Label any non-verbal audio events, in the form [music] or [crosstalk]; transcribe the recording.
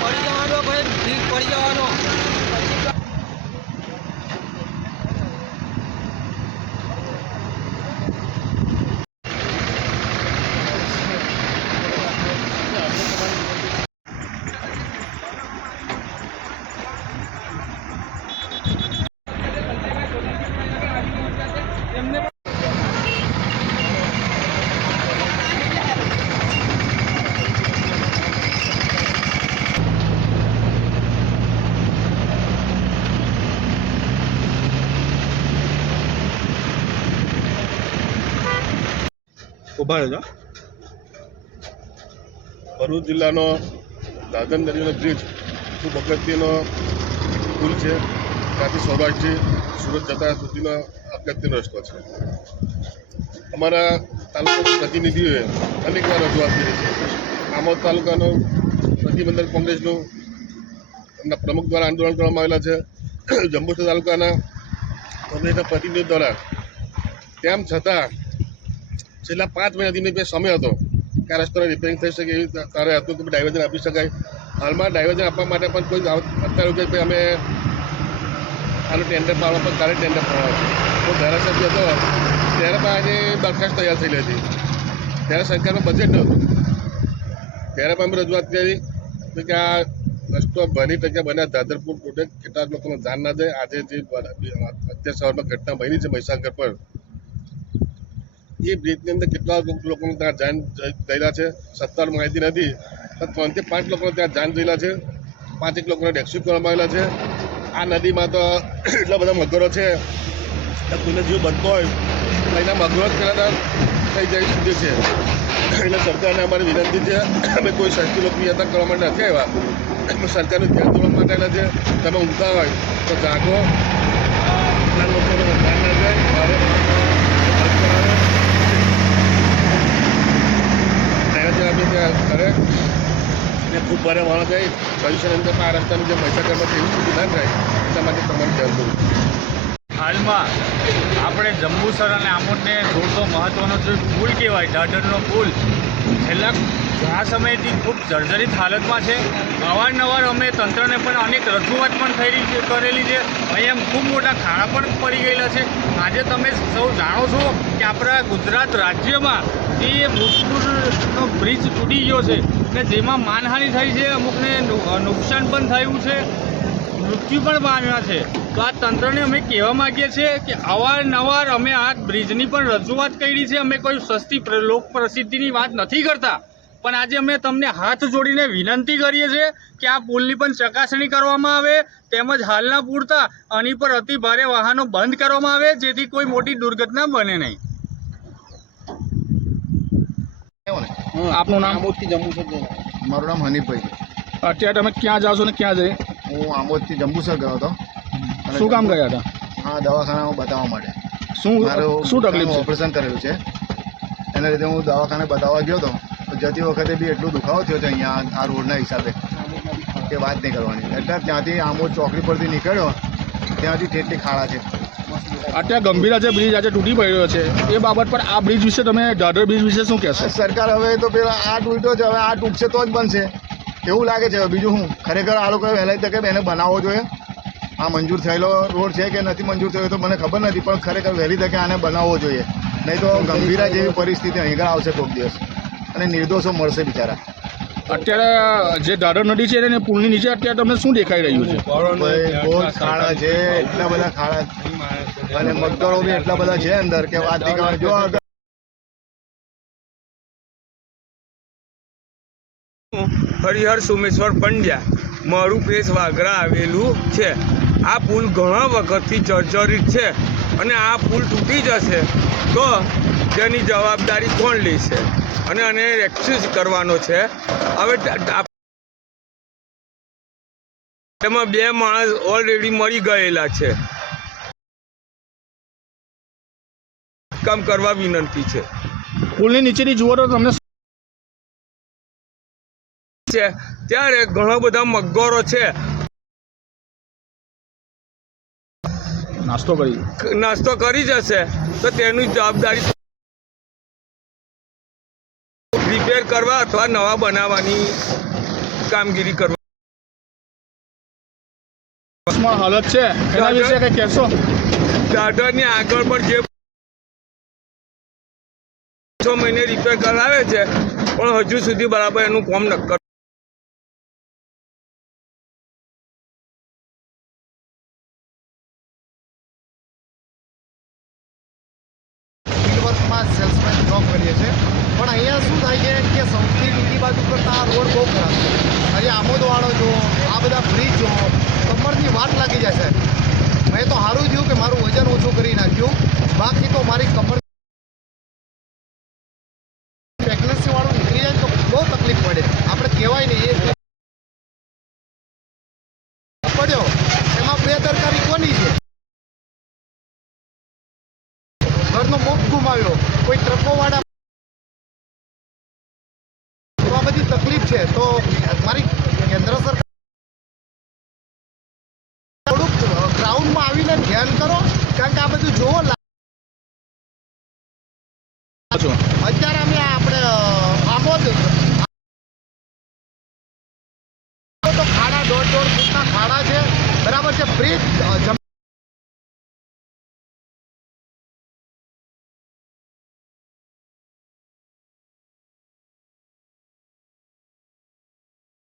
પડી જવાનો ભાઈ ઠીક પડી જવાનો. ઊભા રહેજો ભરૂચ જિલ્લાનો દાદન દરિયાનો બ્રિજ ખૂબ અગત્યનો પુલ છે. ત્યાંથી સૌરાષ્ટ્રથી સુરત જતા સુધીનો અગત્યનો રસ્તો છે. અમારા તાલુકાના પ્રતિનિધિઓએ અનેક વાર રજૂઆત કરી છે. આમોદ તાલુકાનો પ્રતિબંધક કોંગ્રેસનું એમના પ્રમુખ દ્વારા આંદોલન કરવામાં આવેલા છે. જંબુસર તાલુકાના કોંગ્રેસના પ્રતિનિધિ દ્વારા તેમ છતાં છેલ્લા પાંચ મહિનાથી મેં સમય હતો કે આ રસ્તાને રિપેરિંગ થઈ શકે એવી તારે હતું કે ડાયવર્જન આપી શકાય. હાલમાં ડાયવર્જન આપવા માટે પણ કોઈ અત્યારે કે અમે આનું ટેન્ડર પાડવા પણ કાલે ટેન્ડર પાડવા તો ધારાસભ્ય હતો, ત્યારે પણ આજે દરખાસ્ત તૈયાર થયેલી હતી. ત્યારે સરકારનું બજેટ નહોતું. ત્યારે પણ અમે રજૂઆત કરી કે આ રસ્તો બની ટકા બન્યા દાદરપુર પ્રોજેક્ટ કેટલાક લોકોને ધ્યાન ના દે. આજે જે અત્યાર સવારમાં ઘટના બની છે મહીસાગર પર. એ બ્રિજની અંદર કેટલા લોકોને ત્યાં જાન ગયેલા છે, સત્તાવાર માહિતી નથી. ત્રણ ત્રણથી પાંચ લોકોને ત્યાં જાન ગયેલા છે પાંચેક લોકોને રેસ્ક્યુ કરવામાં આવેલા છે. આ નદીમાં તો [clears throat] એટલા બધા મગરો છે કોઈને જીવ બનતો હોય, તો એના મગરો જ પહેલાં થઈ જાય સુધી છે. એટલે સરકારને અમારી વિનંતી છે, અમે કોઈ શાંતિ લોકો યાત્રા કરવા માટે નથી આવ્યા. સરકારનું ધ્યાન દોરવા માટે આવ્યા છે. તમે ઊંઘતા હોય તો જાગો. લોકોને ના જાય મારે આપણે ત્યાં ને ખૂબ ભારે વાળા જાય ભવિષ્યની અંદર આ રસ્તાની જે મહીસાગરમાં એવી સુધી ના થાય એટલા માટે તમારી જરૂર હાલમાં આપણે જંબુસર અને આમોદને જોડતો મહત્ત્વનો જે પુલ કહેવાય દાઢરનો પુલ, છેલ્લા ઘણા સમયથી ખૂબ જર્જરિત હાલતમાં છે. અવારનવાર અમે તંત્રને પણ અનેક રજૂઆત પણ થઈ કરેલી છે. અહીંયા ખૂબ મોટા ખાડા પણ પડી ગયેલા છે. આજે તમે સૌ જાણો છો કે આપણા ગુજરાત રાજ્યમાં જે ભૂતપૂર્વનો બ્રિજ તૂટી ગયો છે ને જેમાં માનહાનિ થઈ છે, અમુકને નુકસાન પણ થયું છે, મૃત્યુ પણ પામ્યા છે. તો આ તંત્રને અમે કહેવા માંગીએ છીએ કે અવારનવાર અમે આ બ્રિજની પણ રજૂઆત કરી છે. અમે કોઈ સસ્તી લોક પ્રસિદ્ધિની વાત નથી કરતા. પણ આજે અમે તમને હાથ જોડીને વિનંતી કરીએ છીએ કે આ પુલની પણ ચકાસણી કરવામાં આવે તેમજ હાલના પૂરતા આની પર અતિ ભારે વાહનો બંધ કરવામાં આવે જેથી કોઈ મોટી દુર્ઘટના બને નહીં. આપનું નામ? આમોદથી જંબુસર. મારું નામ હનીફભાઈ. અત્યારે તમે ક્યાં જાઓ છો ને ક્યાં જઈ? હું આમોદથી જંબુસર ગયો હતો. શું કામ ગયા હતા? હા દવાખાનામાં બતાવવા માટે. શું શું તકલીફ ઓપરેશન કરેલું છે. એના લીધે હું દવાખાને બતાવવા ગયો હતો. તો જતી વખતે બી એટલો દુખાવો થયો છે અહીંયા આ રોડના હિસાબે કે વાત નહીં કરવાની. એટલે ત્યાંથી આમોદ ચોકડી પરથી નીકળ્યો ત્યાંથી કેટલી ખાડા છે. અત્યારે ગંભીરા જે બ્રિજ આજે તૂટી પડ્યો છે. એ બાબત પર આ બ્રિજ વિશે તમે દાદર બ્રિજ વિશે શું કહેશો? સરકાર હવે તો પેલા આ તૂટ્યો છે હવે આ તૂટશે તો જ બનશે. એવું લાગે છે. હવે બીજું હું ખરેખર આ લોકોએ વહેલાઈ તકે એને બનાવવો જોઈએ. આ મંજૂર થયેલો રોડ છે કે નથી મંજૂર થયો તો મને ખબર નથી પણ ખરેખર વહેલી તકે આને બનાવવો જોઈએ. નહીં તો ગંભીરા જેવી પરિસ્થિતિ અહીં આગળ આવશે કોઈક દિવસ. અને નિર્દોષો મળશે બિચારા. અત્યારે જે દાદર નદી છે એને પુલની નીચે અત્યારે તમને શું દેખાઈ રહ્યું છે? બહુ ખાડા છે એટલા બધા ખાડા અને મગદળો બી એટલા બધા છે અંદર કે વાત જો આગળ હરિહર સોમેશ્વર પંડ્યા મારું પ્રેસ વાગરા આવેલું છે. આ પુલ ઘણા વખતથી જર્જરિત છે અને આ પુલ તૂટી જશે. તો તેની જવાબદારી કોણ લેશે? અને આને એક્સેસ કરવાનો છે. હવે એમાં બે માણસ ઓલરેડી મરી ગયેલા છે. કામ કરવા વિનંતી છે. પુલની નીચેની જુઓ તો તમને છે. ત્યારે ઘણા બધા મગરો છે. નાસ્તો કરી. નાસ્તો કરી જશે તો તેની જવાબદારી રિપેર કરવા અથવા નવા બનાવવાની કામગીરી કરવા. બસમાં હાલત છે. એના વિશે કંઈ કહેશો? દાદરની આગળ પણ જે છ મહિને રિપેર કરાવે છે પણ હજુ સુધી બરાબર એનું કોમ નક્કર સેલ્સમેન જોબ કરીએ છીએ. પણ અહીંયા શું થાય છે કે સૌથી બીજી બાજુ કરતાં આ રોડ બહુ ખરાબ છે. અહીંયા આમોદવાળો જો, આ બધા બ્રિજ જો, કમરની વાટ લાગી છે મેં તો સારું થયું કે મારું વજન ઓછું કરી નાખ્યું. બાકી તો મારી કમર પ્રેગ્નન્સીવાળું નીકળી જાય તો બહુ તકલીફ પડે. આપણે કહેવાય નહીં એ પડ્યો એમાં બેદરકારી કોની છે ઘરનો મુખ ગુમાવ્યો કોઈ ટ્રકોવાળા તો આ બધી તકલીફ છે તો મારી કેન્દ્ર સરકાર થોડુંક ગ્રાઉન્ડમાં આવીને ધ્યાન કરો કારણ કે આ બધું જોવો અત્યારે અમે આપણે આમોદ તો ખાડા દોઢ દોઢ ફૂટના ખાડા છે. બરાબર છે બ્રિજ